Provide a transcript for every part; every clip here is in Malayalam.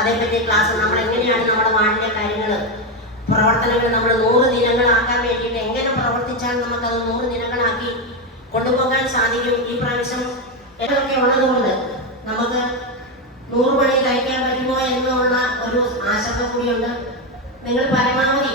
അതേപറ്റി ക്ലാസ് നമ്മൾ എങ്ങനെയാണ് നമ്മുടെ വാർഡിലെ കാര്യങ്ങൾ പ്രവർത്തനങ്ങൾ നമ്മൾ നൂറ് ദിനങ്ങളാക്കാൻ വേണ്ടിയിട്ട് എങ്ങനെ പ്രവർത്തിച്ചാൽ നമുക്കത് നൂറ് ദിനങ്ങളാക്കി കൊണ്ടുപോകാൻ സാധിക്കും? ഈ പ്രാവശ്യം ഏതൊക്കെ ഉള്ളതുകൊണ്ട് നമുക്ക് നൂറ് മണി തയ്ക്കാൻ പറ്റുമോ എന്നുള്ള ഒരു ആശങ്ക കൂടിയുണ്ട്. നിങ്ങൾ പരമാവധി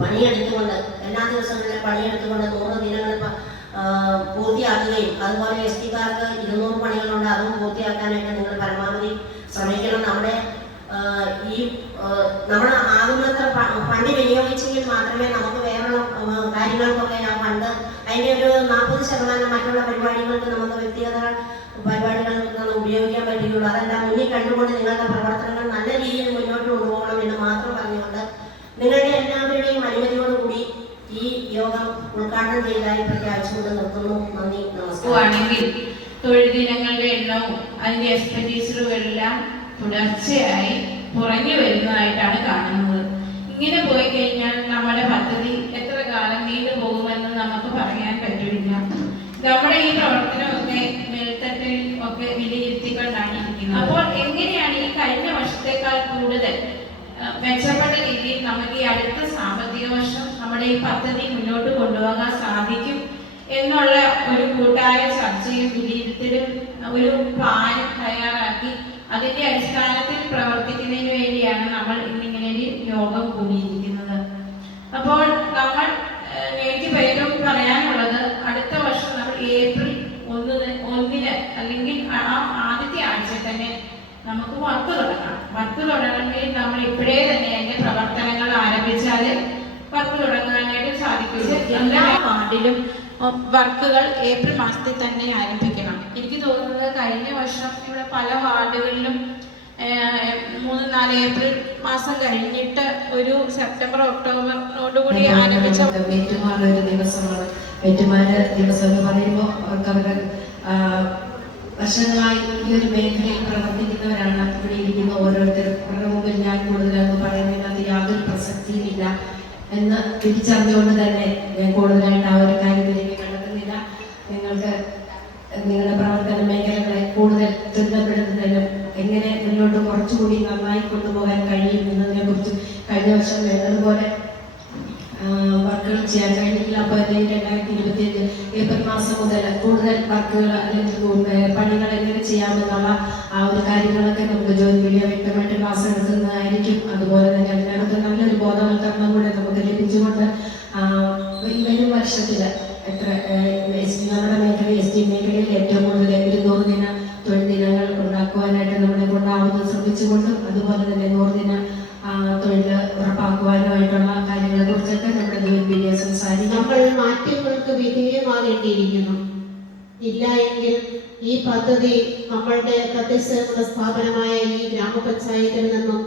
പണിയെടുത്തുകൊണ്ട് എല്ലാ ദിവസങ്ങളിലും പണിയെടുത്തുകൊണ്ട് നൂറ് ദിനങ്ങൾ പൂർത്തിയാക്കുകയും അതുപോലെ എസ് ടിക്കാർക്ക് ഇരുന്നൂറ് പണികളുണ്ട്. അതും പൂർത്തിയാക്കാനായിട്ട് നിങ്ങൾ പരമാവധി ശ്രമിക്കണം നമ്മുടെ ഈ നമ്മൾ ആകുന്നത്ര ഫണ്ട് വിനിയോഗിച്ചെങ്കിൽ മാത്രമേ നമുക്ക് വേറെയുള്ള കാര്യങ്ങൾക്കൊക്കെ ആ ഫണ്ട് അതിന്റെ ഒരു നാൽപ്പത് ശതമാനം മറ്റുള്ള പരിപാടികൾക്ക് നമുക്ക് വ്യക്തിഗത പരിപാടികൾക്ക് ഉപയോഗിക്കാൻ പറ്റുകയുള്ളൂ. അതെല്ലാം മുന്നിൽ കണ്ടുകൊണ്ട് നിങ്ങളുടെ പ്രവർത്തനങ്ങൾ നല്ല രീതിയിൽ മുന്നോട്ട് കൊണ്ടുപോകണം എന്ന് മാത്രം പറഞ്ഞുകൊണ്ട് നിങ്ങളുടെ എല്ലാവരുടെയും അനുമതിയോടുകൂടി ഈ യോഗം ഉദ്ഘാടനം ചെയ്തതായി പ്രഖ്യാപിച്ചുകൊണ്ട് നിർത്തുന്നു. നന്ദി നമസ്കാരം. തൊഴിൽ ദിനങ്ങളുടെ എണ്ണവും അതിന്റെ എക്സ്പെൻഡിച്ചറുകളെല്ലാം തുടർച്ചയായി കുറഞ്ഞു വരുന്നതായിട്ടാണ് കാണുന്നത്. ഇങ്ങനെ പോയി കഴിഞ്ഞാൽ നമ്മുടെ പദ്ധതി എത്ര കാലം നീണ്ടു പോകുമെന്ന് നമുക്ക് പറയാൻ പറ്റില്ല. നമ്മുടെ ഈ പ്രവർത്തനമൊക്കെ മേൽത്തട്ടിൽ ഒക്കെ വിലയിരുത്തിക്കൊണ്ടാണ് ഇരിക്കുന്നത്. അപ്പോൾ എങ്ങനെയാണ് ഈ കഴിഞ്ഞ വർഷത്തേക്കാൾ കൂടുതൽ മെച്ചപ്പെട്ട രീതിയിൽ നമുക്ക് ഈ അടുത്ത സാമ്പത്തിക വർഷം നമ്മുടെ ഈ പദ്ധതി മുന്നോട്ട് കൊണ്ടുപോകാൻ സാധിക്കും എന്നുള്ള ഒരു കൂട്ടായ ചർച്ചയും വിലയിരുത്തലും ഒരു പ്ലാൻ തയ്യാറാക്കി അതിന്റെ അടിസ്ഥാനത്തിൽ പ്രവർത്തിക്കുന്നതിന് വേണ്ടിയാണ് നമ്മൾ ഇന്നിങ്ങനെ ഒരു യോഗം കൂടിയിരിക്കുന്നത്. അപ്പോൾ നമ്മൾ എനിക്ക് ഏറ്റവും പറയാനുള്ളത് അടുത്ത വർഷം നമ്മൾ ഏപ്രിൽ ഒന്നിന് ഒന്നിന് അല്ലെങ്കിൽ ആ ആദ്യത്തെ ആഴ്ച തന്നെ നമുക്ക് വർക്ക് തുടങ്ങാം. വർക്ക് തുടങ്ങണമെങ്കിൽ നമ്മൾ ഇപ്പോഴേ തന്നെ അതിന്റെ പ്രവർത്തനങ്ങൾ ആരംഭിച്ചാൽ വർക്ക് തുടങ്ങാനായിട്ട് സാധിക്കും. എല്ലാ വാർഡിലും വർക്കുകൾ ഏപ്രിൽ മാസത്തിൽ തന്നെ ആരംഭിക്കണം. എനിക്ക് തോന്നുന്നത് കഴിഞ്ഞ വർഷം ഇവിടെ പല വാർഡുകളിലും മൂന്ന് നാല് ഏപ്രിൽ മാസം കഴിഞ്ഞിട്ട് ഒരു സെപ്റ്റംബർ ഒക്ടോബറോടുകൂടി ആരംഭിച്ച ഏറ്റുമാറ ഒരു ദിവസമാണ്. ഏറ്റുമാര ദിവസം എന്ന് പറയുമ്പോൾ അവർക്ക് അവരുടെ വർഷങ്ങളായി ഈ ഒരു മേഖലയിൽ പ്രവർത്തിക്കുന്നവരാണ്. ഇവിടെ ഇരിക്കുന്ന ഓരോരുത്തരും അവരുടെ മുമ്പിൽ ഞാൻ കൂടുതലും പറയുന്നതിനകത്ത് യാതൊരു പ്രസക്തിയുമില്ല എന്ന് തിരിച്ചറിഞ്ഞുകൊണ്ട് തന്നെ ഞാൻ കൂടുതലായിട്ട് ആ ഒരു കാര്യത്തിലേക്ക് കടക്കുന്നില്ല. നിങ്ങൾക്ക് നിങ്ങളുടെ മുന്നോട്ട് കുറച്ചുകൂടി നന്നായി കൊണ്ടുപോകാൻ കഴിയും എന്നതിനെ കുറിച്ച് കഴിഞ്ഞ വർഷം വേണ്ടതുപോലെ വർക്കുകൾ ചെയ്യാൻ കഴിഞ്ഞില്ല അപ്പോൾ രണ്ടായിരത്തി ഇരുപത്തി അഞ്ച് ഏപ്രിൽ മാസം മുതൽ കൂടുതൽ വർക്കുകൾ അല്ലെങ്കിൽ പണികൾ എങ്ങനെ ചെയ്യാമെന്നുള്ള ആ ഒരു കാര്യങ്ങളൊക്കെ നമുക്ക് ജോലി മീഡിയ വ്യക്തമായിട്ട് ക്ലാസ് എടുക്കുന്നതായിരിക്കും അതുപോലെ തന്നെ അതിനകത്ത് നല്ലൊരു ബോധവൽക്കരണം കൂടെ നമുക്ക് ലഭിച്ചുകൊണ്ട് വരും വർഷത്തിൽ എത്ര കൊണ്ടാവുന്നത് അതുപോലെ തന്നെ നൂറുദിന തൊഴിൽ ഉറപ്പാക്കുവാനുമായിട്ടുള്ള കാര്യങ്ങളെ കുറിച്ചൊക്കെ നമ്മുടെ ജോലി മീഡിയ സംസാരിക്കും. നമ്മൾ മാറ്റങ്ങൾക്ക് വിധേയമാകേണ്ടിയിരിക്കുന്നു ഇല്ല എങ്കിൽ ഈ പദ്ധതി നമ്മളുടെ തദ്ദേശ സ്ഥാപനമായ ഈ ഗ്രാമപഞ്ചായത്തിൽ നിന്നും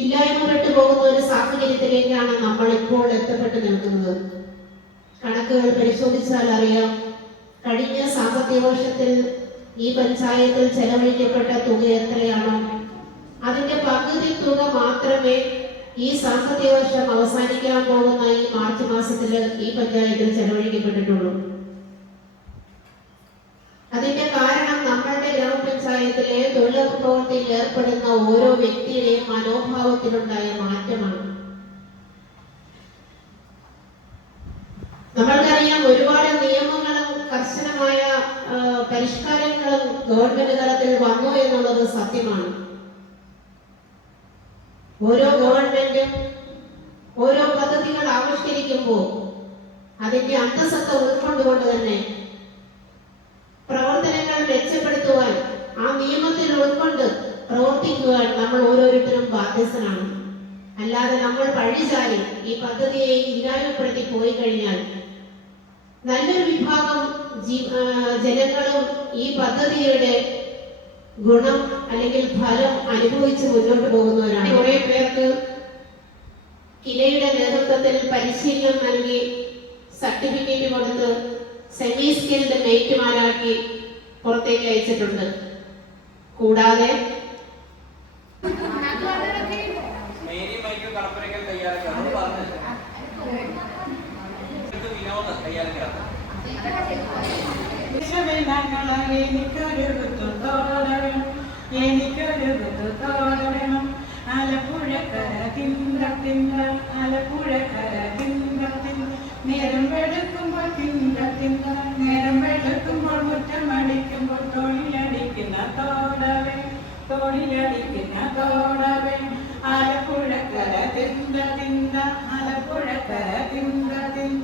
ഇല്ലായ്മപ്പെട്ടു പോകുന്ന ഒരു സാഹചര്യത്തിലേക്കാണ് നമ്മൾ ഇപ്പോൾ എത്തപ്പെട്ട് നിൽക്കുന്നത്. കണക്കുകൾ പരിശോധിച്ചാൽ അറിയാം. കഴിഞ്ഞ സാമ്പത്തിക വർഷത്തിൽ ഈ പഞ്ചായത്തിൽ ചെലവഴിക്കപ്പെട്ട തുക എത്രയാണോ? അതിന്റെ പകുതി തുക മാത്രമേ ഈ സാമ്പത്തിക വർഷം അവസാനിക്കാൻ പോകുന്ന ഈ മാർച്ച് മാസത്തിൽ ഈ പഞ്ചായത്തിൽ ചെലവഴിക്കപ്പെട്ടിട്ടുള്ളൂ. അതിന്റെ കാരണം നമ്മളുടെ ഗ്രാമപഞ്ചായത്തിലെ തൊഴിലുറപ്പ് ഏർപ്പെടുന്ന ഓരോ വ്യക്തിയുടെയും മനോഭാവത്തിലുണ്ടായ മാറ്റമാണ്. നമ്മൾക്കറിയാം ഒരുപാട് കർശനമായ പരിഷ്കാരങ്ങളും ഗവൺമെന്റ് തലത്തിൽ വന്നു എന്നുള്ളത് സത്യമാണ്. ഓരോ ഗവൺമെന്റും ഓരോ പദ്ധതികൾ ആവിഷ്കരിക്കുമ്പോൾ അതിന്റെ അന്തസത്ത ഉൾക്കൊണ്ടുകൊണ്ട് തന്നെ പ്രവർത്തനങ്ങൾ മെച്ചപ്പെടുത്തുവാൻ ആ നിയമത്തിൽ ഉൾക്കൊണ്ട് പ്രവർത്തിക്കുവാൻ നമ്മൾ ഓരോരുത്തരും ബാധ്യസ്ഥനാണ്. അല്ലാതെ നമ്മൾ പഴിചാരി ഈ പദ്ധതിയെ ഇല്ലായ്മപ്പെടുത്തി പോയി കഴിഞ്ഞാൽ നല്ലൊരു വിഭാഗം ജനങ്ങളും ഈ പദ്ധതിയുടെ ഗുണം അല്ലെങ്കിൽ ഫലം അനുഭവിച്ച് മുന്നോട്ട് പോകുന്നവരാണ്. കുറെ പേർക്ക് കിലയുടെ നേതൃത്വത്തിൽ പരിശീലനം നൽകി സർട്ടിഫിക്കറ്റ് കൊടുത്ത് സെമി സ്കിൽഡ് മെയ്റ്റുമാരാക്കി പുറത്തേക്ക് അയച്ചിട്ടുണ്ട്. കൂടാതെ മേരി മൈക്കിൾ കടപ്പുരയ്ക്കൽ തയ്യാറാക്കി അത് പറഞ്ഞു ഇത് വിനോദം തയ്യാറാക്കി എനിക്കൊരു കുത്തുതോടണം ആലപ്പുഴക്കര തിന്ത തിന്ത ആലപ്പുഴക്കര തിന്ത തിന്ത നേരം വെളുക്കുമ്പോൾ തിന്ത തിന്ത നേരം വെളുക്കുമ്പോൾ മുറ്റമടിക്കുമ്പോൾ തൊഴിലടിക്കുന്ന തോടവേ തൊഴിലടിക്കുന്ന തോടവേ ആലപ്പുഴക്കര തിന്ത തിന്ത ആലപ്പുഴക്കര തിന്ത തിന്ത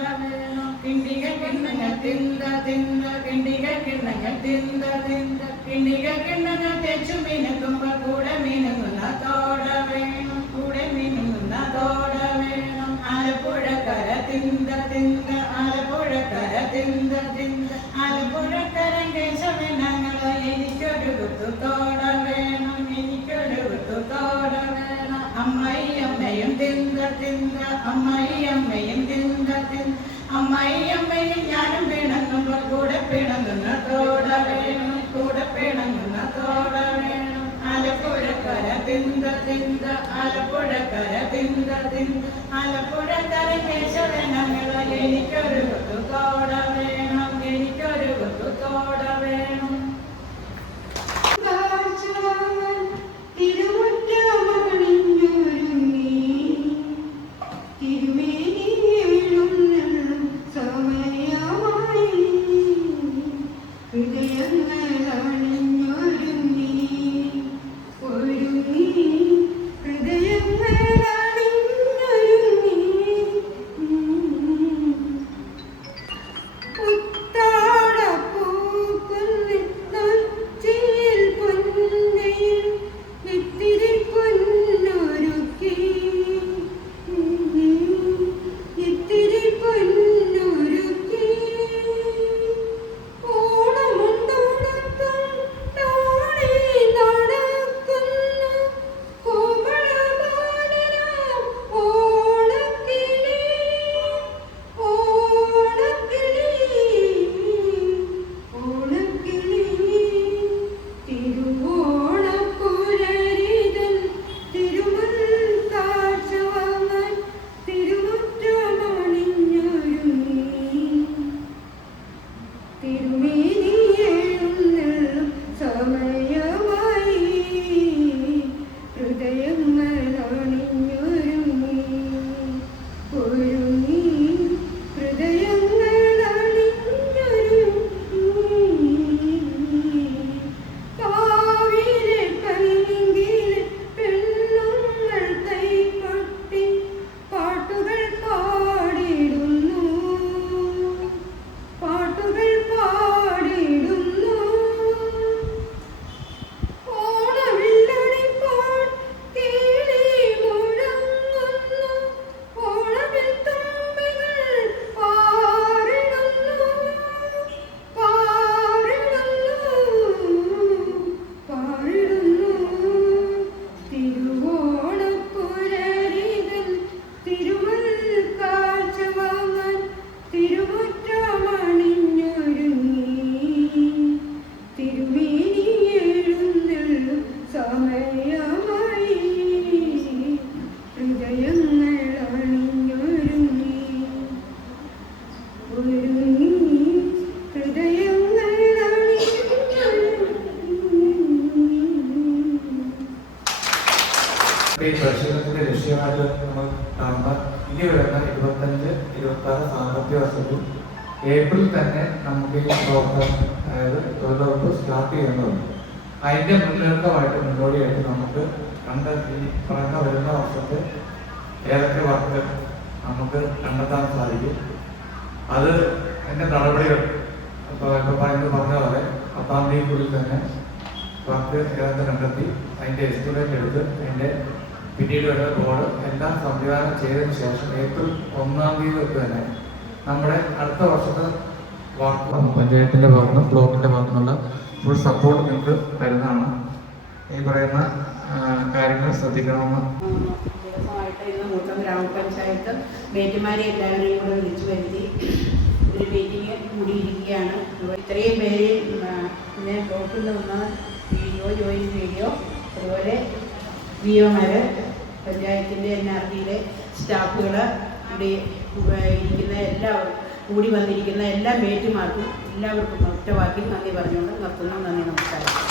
കിണ്ണങ്ങൾ തിന്ത തിന്ത കിണ്ടികൾ കിണ്ണങ്ങൾ തിന്ത തിന്ത. കിണ്ടികൾ കിണ്ണങ്ങൾ തെച്ചു മീനക്കുമ്പോൾ കൂടെ മിനുങ്ങുന്ന തോട വേണം. കൂടെ മിനുങ്ങുന്ന തോട വേണം. ആലപ്പുഴക്കര തിന്ത തിന്ത. ആലപ്പുഴക്കര തിന്ത തിന്ത. ആലപ്പുഴക്കര കേശവനങ്ങളെ എനിക്കൊരു കുത്തുതോട വേണം. എനിക്കൊരു കുത്തുതോട വേണം. അമ്മയും അമ്മയും തിന്ത തിന്ത. അമ്മയും അമ്മയും തിന്ത. അമ്മായി അമ്മയും ഞാനും പിണങ്ങുമ്പോൾ കൂടെ പിണങ്ങുന്ന തോട വേണം കൂടെ പിണങ്ങുന്ന തോട വേണം. ആലപ്പുഴക്കര തിന്ത തിന്ത ആലപ്പുഴക്കര തിന്ത തിന്ത. ആലപ്പുഴക്കര കേശവനങ്ങളെ എനിക്കൊരു കുത്തുതോട വേണം എനിക്കൊരു കുത്തുതോട വേണം. ഏപ്രിൽ തന്നെ നമുക്ക് ഈ പ്രോഗ്രാം അതായത് തൊഴിലുറപ്പ് സ്റ്റാർട്ട് ചെയ്യുന്നതുണ്ട് അതിന്റെ മുന്നേറ്റമായിട്ട് മുന്നോടിയായിട്ട് നമുക്ക് കണ്ടെത്തി പറഞ്ഞ വരുന്ന വർഷത്തെ ഏതൊക്കെ വർക്ക് നമുക്ക് കണ്ടെത്താൻ സാധിക്കും. അത് എന്റെ നടപടികൾ ഇപ്പോൾ ഇപ്പോൾ പറയുന്നത് പറഞ്ഞ പോലെ പത്താം തീയതിക്കുള്ളിൽ തന്നെ വർക്ക് ഏതൊക്കെ കണ്ടെത്തി അതിന്റെ എസ്റ്റിമേറ്റ് എടുത്ത് അതിന്റെ പിന്നീട് വരുന്ന ബോർഡ് എല്ലാം സംവിധാനം ചെയ്തതിന് ശേഷം ഏപ്രിൽ ഒന്നാം തീയതി തന്നെ നമ്മുടെ അടുത്ത വർഷത്തെ വർക്ക് പഞ്ചായത്തിന്റെ ഭാഗത്തുനിന്ന് ബ്ലോക്കിന്റെ ഭാഗത്തുനിന്നുള്ള ഫുൾ സപ്പോർട്ട് നിങ്ങൾക്ക് തരുന്നതാണ്. ഈ പറയുന്ന കാര്യങ്ങൾ ശ്രദ്ധിക്കണമെന്ന്. ദിവസമായിട്ട് ഗ്രാമപഞ്ചായത്ത് മേറ്റുമാരെ എല്ലാവരെയും കൂടെ വിളിച്ചു വരുത്തി ഒരു മീറ്റിംഗ് കൂടിയിരിക്കുകയാണ്. ഇത്രയും പേര് പിന്നെ ബ്ലോക്കിൽ നിന്ന് വീഡിയോ ജോയിൻ വീഡിയോ അതുപോലെ വി ഒമാർ പഞ്ചായത്തിന്റെ എൻ ആർ ഡിയിലെ സ്റ്റാഫുകൾ ഇവിടെ ഇരിക്കുന്ന എല്ലാവരും കൂടി വന്നിരിക്കുന്ന എല്ലാ മേറ്റുമാർക്കും എല്ലാവർക്കും ഒറ്റവാക്കി നന്ദി പറഞ്ഞുകൊണ്ട് നിർത്തുന്നു. നന്ദി നമസ്കാരം.